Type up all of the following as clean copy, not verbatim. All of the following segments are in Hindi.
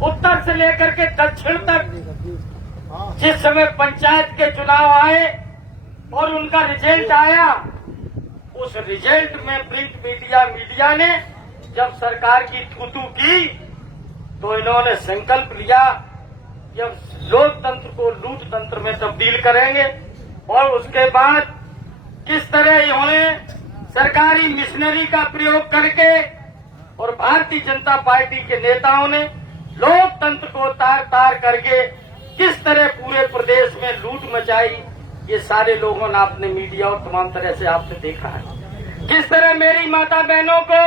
उत्तर से लेकर के दक्षिण तक जिस समय पंचायत के चुनाव आए और उनका रिजल्ट आया, उस रिजल्ट में प्रिंट मीडिया ने जब सरकार की थूथू की तो इन्होंने संकल्प लिया कि अब लोकतंत्र को लूट तंत्र में तब्दील करेंगे। और उसके बाद किस तरह इन्होंने सरकारी मिशनरी का प्रयोग करके और भारतीय जनता पार्टी के नेताओं ने लोकतंत्र को तार तार करके किस तरह पूरे प्रदेश में लूट मचाई, ये सारे लोगों ने अपने मीडिया और तमाम तरह से आपसे देखा है। किस तरह मेरी माता बहनों को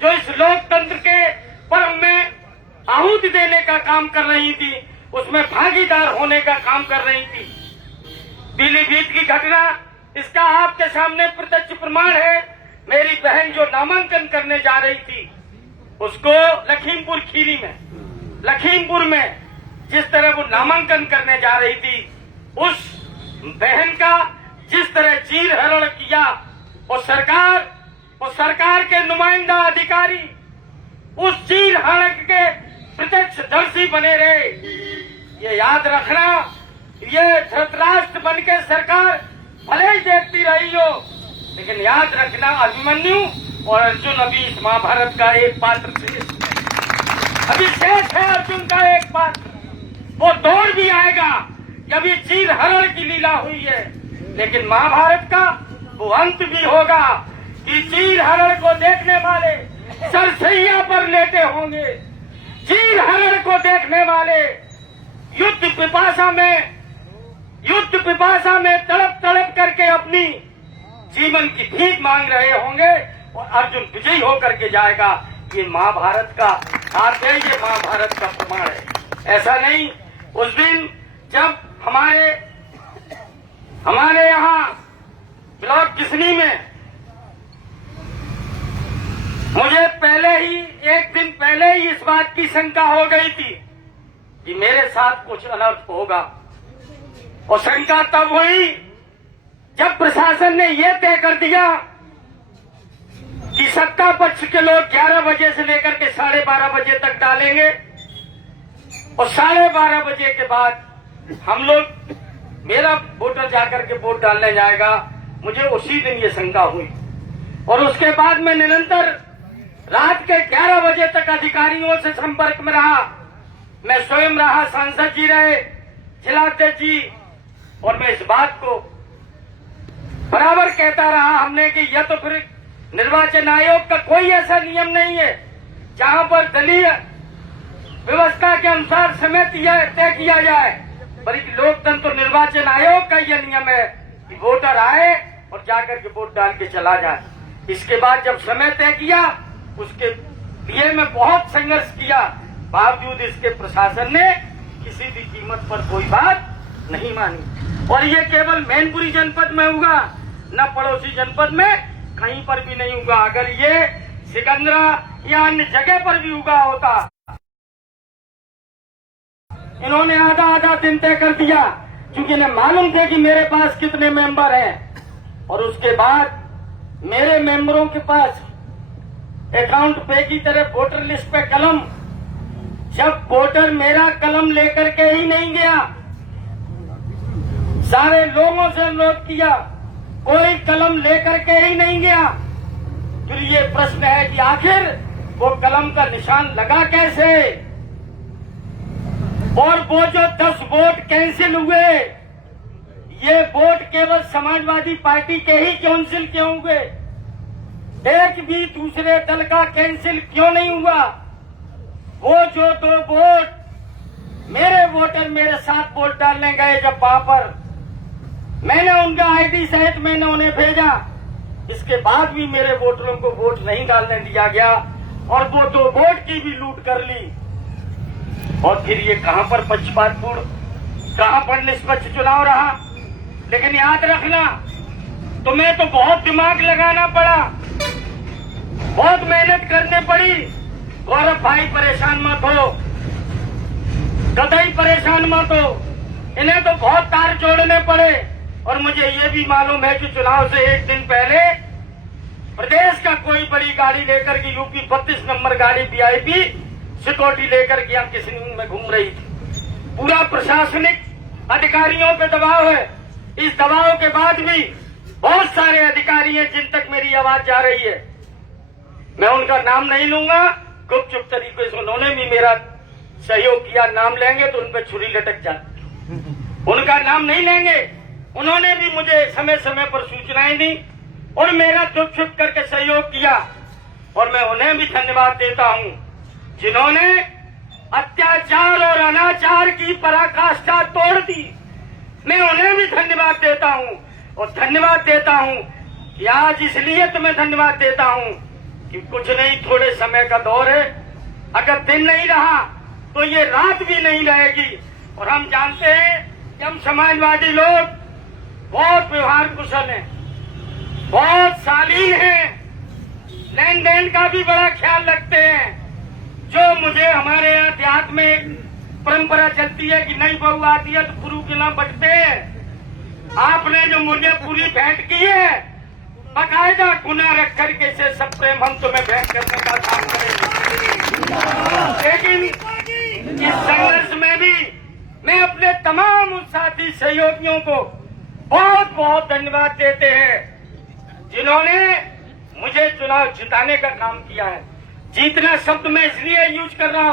जो इस लोकतंत्र के पर्व में आहुति देने का काम कर रही थी, उसमें भागीदार होने का काम कर रही थी। पीलीभीत की घटना इसका आपके सामने प्रत्यक्ष प्रमाण है। मेरी बहन जो नामांकन करने जा रही थी, उसको लखीमपुर खीरी में, लखीमपुर में जिस तरह वो नामांकन करने जा रही थी, उस बहन का जिस तरह चीर हरण किया, और सरकार के नुमाइंदा अधिकारी उस चीर हरण के प्रत्यक्षदर्शी बने रहे। ये याद रखना, ये धृतराष्ट्र बन के सरकार भले ही देखती रही हो, लेकिन याद रखना अभिमन्यु और अर्जुन अभी इस महाभारत का एक पात्र थे। अभी शेष है अर्जुन का एक पात्र, वो दौड़ भी आएगा। अभी चीर हरण की लीला हुई है, लेकिन महाभारत का वो अंत भी होगा कि चीर हरण को देखने वाले सरसैया पर लेटे होंगे। चीर हरण को देखने वाले युद्ध पिपासा में तड़प तड़प करके अपनी जीवन की भीख मांग रहे होंगे, और अर्जुन विजयी होकर के जाएगा। ये महाभारत का साथ है, ये महाभारत का प्रमाण है। ऐसा नहीं, उस दिन जब हमारे यहाँ ब्लॉक किसनी में मुझे एक दिन पहले ही इस बात की शंका हो गई थी कि मेरे साथ कुछ अनर्थ होगा, और शंका तब हुई जब प्रशासन ने यह तय कर दिया कि सत्ता पक्ष के लोग 11 बजे से लेकर के 12:30 बजे तक डालेंगे, और 12:30 बजे के बाद हम लोग, मेरा वोटर जाकर के वोट डालने जाएगा। मुझे उसी दिन ये शंका हुई, और उसके बाद मैं निरंतर रात के 11 बजे तक अधिकारियों से संपर्क में रहा। मैं स्वयं रहा, सांसद जी रहे, जिलाध्यक्ष जी, और मैं इस बात को बराबर कहता रहा हमने कि यह तो फिर निर्वाचन आयोग का कोई ऐसा नियम नहीं है जहां पर दलीय व्यवस्था के अनुसार समय तय किया जाए, बल्कि लोकतंत्र निर्वाचन आयोग का यह नियम है कि वोटर आए और जाकर के वोट डाल के चला जाए। इसके बाद जब समय तय किया, उसके लिए मैं बहुत संघर्ष किया, बावजूद इसके प्रशासन ने किसी भी कीमत पर कोई बात नहीं मानी। और ये केवल मैनपुरी जनपद में हुआ, न पड़ोसी जनपद में कहीं पर भी नहीं हुआ। अगर ये सिकंदरा या अन्य जगह पर भी हुआ होता, इन्होंने आधा दिन तय कर दिया, क्योंकि इन्हें मालूम थे कि मेरे पास कितने मेंबर हैं। और उसके बाद मेरे मेंबरों के पास अकाउंट पे की तरह वोटर लिस्ट पे कलम, जब वोटर मेरा कलम लेकर के ही नहीं गया, सारे लोगों से अनुरोध किया, कोई कलम लेकर के ही नहीं गया, फिर ये प्रश्न है कि आखिर वो कलम का निशान लगा कैसे, और वो जो 10 वोट कैंसिल हुए, ये वोट केवल समाजवादी पार्टी के ही कैंसिल क्यों हुए, एक भी दूसरे दल का कैंसिल क्यों नहीं हुआ। वो जो 2 वोट मेरे वोटर मेरे साथ वोट डालने गए, जब वहां पर मैंने उनका आईडी सहित मैंने उन्हें भेजा, इसके बाद भी मेरे वोटरों को वोट नहीं डालने दिया गया, और वो 2 वोट की भी लूट कर ली। और फिर ये कहां पर पक्षपातपूर्ण, कहां पर निष्पक्ष चुनाव रहा। लेकिन याद रखना, तुम्हें तो बहुत दिमाग लगाना पड़ा, बहुत मेहनत करनी पड़ी। गौरव भाई परेशान मत हो, कतई परेशान मत हो, इन्हें तो बहुत तार जोड़ने पड़े। और मुझे ये भी मालूम है कि चुनाव से एक दिन पहले प्रदेश का कोई बड़ी गाड़ी लेकर के यूपी 32 नंबर गाड़ी वीआईपी सिक्योरिटी लेकर के यहाँ किसी में घूम रही थी। पूरा प्रशासनिक अधिकारियों पे दबाव है। इस दबाव के बाद भी बहुत सारे अधिकारी हैं जिन तक मेरी आवाज जा रही है। मैं उनका नाम नहीं लूंगा, गुपचुप तरीके से उन्होंने भी मेरा सहयोग किया। नाम लेंगे तो उन पर छुरी लटक जाती, उनका नाम नहीं लेंगे। उन्होंने भी मुझे समय समय पर सूचनाएं दी और मेरा चुप चुप करके सहयोग किया, और मैं उन्हें भी धन्यवाद देता हूं जिन्होंने अत्याचार और अनाचार की पराकाष्ठा तोड़ दी। मैं उन्हें भी धन्यवाद देता हूं, और धन्यवाद देता हूं कि आज इसलिए तो मैं धन्यवाद देता हूं कि कुछ नहीं, थोड़े समय का दौर है। अगर दिन नहीं रहा तो ये रात भी नहीं रहेगी। और हम जानते हैं कि हम समाजवादी लोग बहुत व्यवहार कुशल हैं, बहुत शालीन हैं, लेन देन का भी बड़ा ख्याल रखते हैं। जो मुझे हमारे यहाँ देहात में एक परंपरा चलती है कि नई बहू आती है तो गुरु के नाम बटते हैं। आपने जो मुझे पूरी भेंट की है, बाकायदा गुना रख करके से सब प्रेम हम तुम्हें भेंट करने का काम करेंगे। लेकिन इस संघर्ष में भी मैं अपने तमाम उस साथी सहयोगियों को बहुत बहुत धन्यवाद देते हैं जिन्होंने मुझे चुनाव जिताने का काम किया है। जीतना शब्द मैं इसलिए यूज कर रहा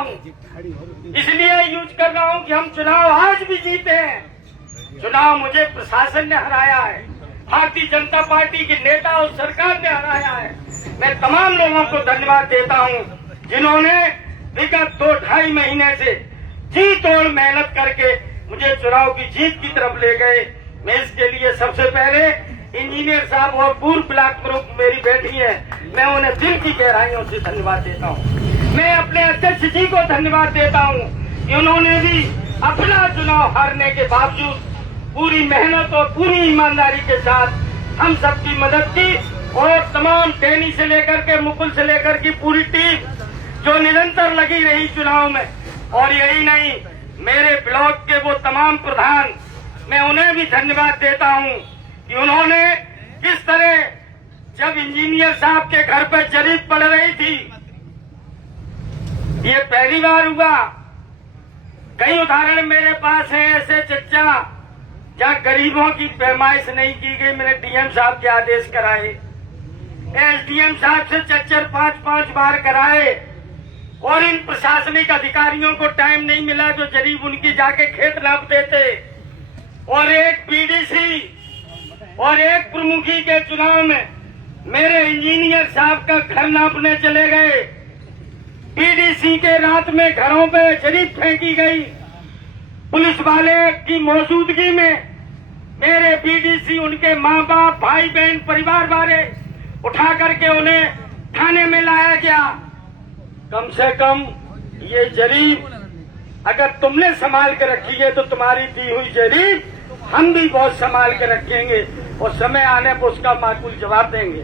हूं कि हम चुनाव आज भी जीते हैं। चुनाव मुझे प्रशासन ने हराया है, भारतीय जनता पार्टी के नेता और सरकार ने हराया है। मैं तमाम लोगों को धन्यवाद देता हूं जिन्होंने विगत 2-2.5 महीने से जी तोड़ मेहनत करके मुझे चुनाव की जीत की तरफ ले गए। मैं इसके लिए सबसे पहले इंजीनियर साहब और पूर्व ब्लॉक प्रमुख मेरी बेटी है, मैं उन्हें दिल की गहराइयों से धन्यवाद देता हूं। मैं अपने अध्यक्ष जी को धन्यवाद देता हूं कि उन्होंने भी अपना चुनाव हारने के बावजूद पूरी मेहनत और पूरी ईमानदारी के साथ हम सबकी मदद की, और तमाम टैनी से लेकर के मुकुल से लेकर की पूरी टीम जो निरंतर लगी रही चुनाव में। और यही नहीं, मेरे ब्लॉक के वो तमाम प्रधान, मैं उन्हें भी धन्यवाद देता हूं कि उन्होंने किस तरह जब इंजीनियर साहब के घर पर जरीब पड़ रही थी, ये पहली बार हुआ। कई उदाहरण मेरे पास हैं ऐसे चच्चा जहाँ गरीबों की पैमाइश नहीं की गई। मैंने डीएम साहब के आदेश कराए, एसडीएम साहब से चच्चर 5-5 बार कराए, और इन प्रशासनिक अधिकारियों को टाइम नहीं मिला जो जरीब उनकी जाके खेत नाप देते। और एक बीडीसी और एक प्रमुखी के चुनाव में मेरे इंजीनियर साहब का घर नापने चले गए। बीडीसी के रात में घरों पे जरीब फेंकी गई। पुलिस वाले की मौजूदगी में मेरे बीडीसी, उनके माँ बाप, भाई बहन, परिवार वाले उठा करके उन्हें थाने में लाया गया। कम से कम ये जरीब अगर तुमने संभाल के रखी है तो तुम्हारी दी हुई जरीब हम भी बहुत संभाल के रखेंगे, और समय आने पर उसका माकूल जवाब देंगे।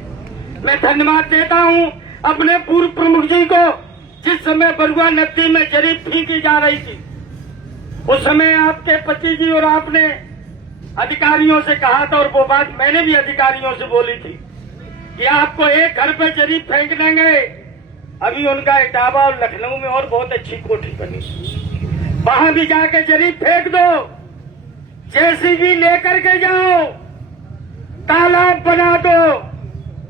मैं धन्यवाद देता हूं अपने पूर्व प्रमुख जी को। जिस समय बरुआ नदी में जरीब फेंकी जा रही थी, उस समय आपके पति जी और आपने अधिकारियों से कहा था, और वो बात मैंने भी अधिकारियों से बोली थी कि आपको एक घर पे जरीब फेंक देंगे। अभी उनका इटावा और लखनऊ में और बहुत अच्छी कोठी बनी, वहां भी जाके जरीब फेंक दो, जेसीबी लेकर के जाओ, तालाब बना दो।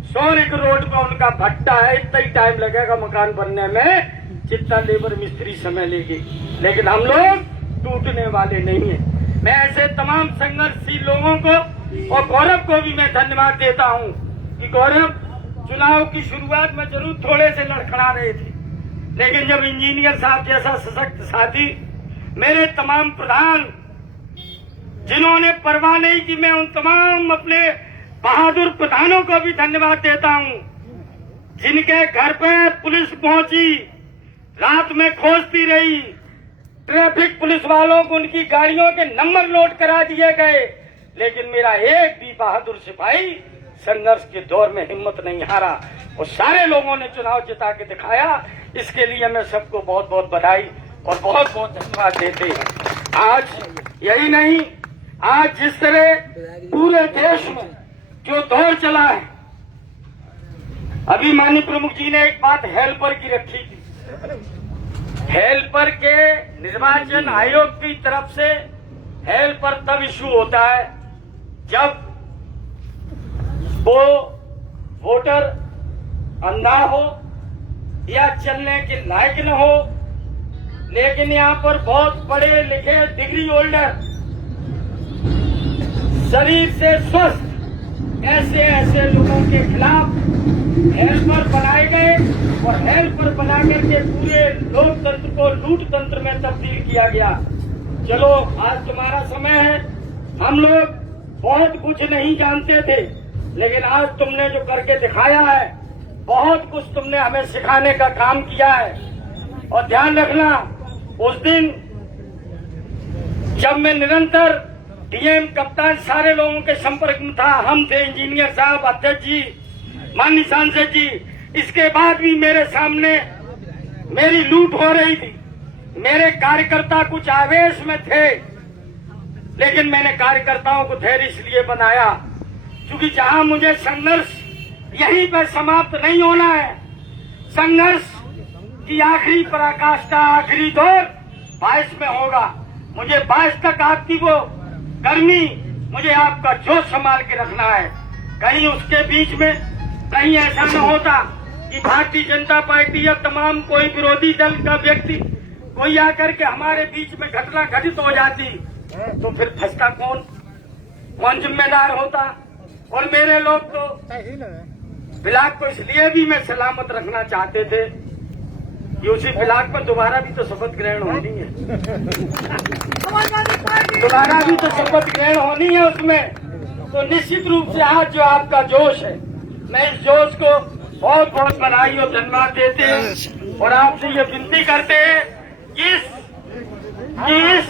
सोनिक रोड पर उनका भट्टा है, इतना ही टाइम लगेगा मकान बनने में जितना लेबर मिस्त्री समय लेगी, लेकिन हम लोग टूटने वाले नहीं हैं। मैं ऐसे तमाम संघर्षशील लोगों को और गौरव को भी मैं धन्यवाद देता हूं कि गौरव चुनाव की शुरुआत में जरूर थोड़े से लड़खड़ा रहे थे, लेकिन जब इंजीनियर साहब जैसा सशक्त साथी, मेरे तमाम प्रधान जिन्होंने परवाह नहीं की, मैं उन तमाम अपने बहादुर प्रधानों को भी धन्यवाद देता हूं जिनके घर पे पुलिस पहुंची, रात में खोजती रही। ट्रैफिक पुलिस वालों को उनकी गाड़ियों के नंबर नोट करा दिए गए, लेकिन मेरा एक भी बहादुर सिपाही संघर्ष के दौर में हिम्मत नहीं हारा, और सारे लोगों ने चुनाव जिता के दिखाया। इसके लिए मैं सबको बहुत बहुत बधाई और बहुत बहुत धन्यवाद देते हैं। आज यही नहीं, आज जिस तरह पूरे देश में जो दौर चला है, अभी माननीय प्रमुख जी ने एक बात हेल्पर की रखी थी। हेल्पर के निर्वाचन आयोग की तरफ से हेल्पर तब इशू होता है जब वो वोटर अंधा हो या चलने के लायक न हो। लेकिन यहाँ पर बहुत पढ़े लिखे डिग्री होल्डर, शरीर से स्वस्थ ऐसे लोगों के खिलाफ हेल्पर बनाए गए और हेल्पर बना करके पूरे लोकतंत्र को लूट तंत्र में तब्दील किया गया। चलो आज तुम्हारा समय है, हम लोग बहुत कुछ नहीं जानते थे, लेकिन आज तुमने जो करके दिखाया है, बहुत कुछ तुमने हमें सिखाने का काम किया है। और ध्यान रखना, उस दिन जब मैं निरंतर डीएम कप्तान सारे लोगों के संपर्क में था, हम थे, इंजीनियर साहब, अध्यक्ष जी, माननीय सांसद जी, इसके बाद भी मेरे सामने मेरी लूट हो रही थी। मेरे कार्यकर्ता कुछ आवेश में थे, लेकिन मैंने कार्यकर्ताओं को धैर्य इसलिए बनाया क्योंकि जहां मुझे संघर्ष यहीं पर समाप्त नहीं होना है। संघर्ष की आखिरी पराकाष्ठा, आखिरी दौर 22 में होगा। मुझे 22 तक आपकी वो गर्मी, मुझे आपका जोश संभाल के रखना है। कहीं उसके बीच में कहीं ऐसा न होता कि भारतीय जनता पार्टी या तमाम कोई विरोधी दल का व्यक्ति कोई आकर के हमारे बीच में घटना घटित हो जाती, तो फिर फंसता कौन जिम्मेदार होता। और मेरे लोग तो ब्लॉक को इसलिए भी मैं सलामत रखना चाहते थे कि उसी ब्लॉक में दोबारा भी तो शपथ ग्रहण होनी है, दोबारा भी तो शपथ ग्रहण होनी है उसमें। तो निश्चित रूप से आज जो आपका जोश है, मैं इस जोश को बहुत बहुत बधाई और धन्यवाद देते हैं और आपसे ये विनती करते हैं कि इस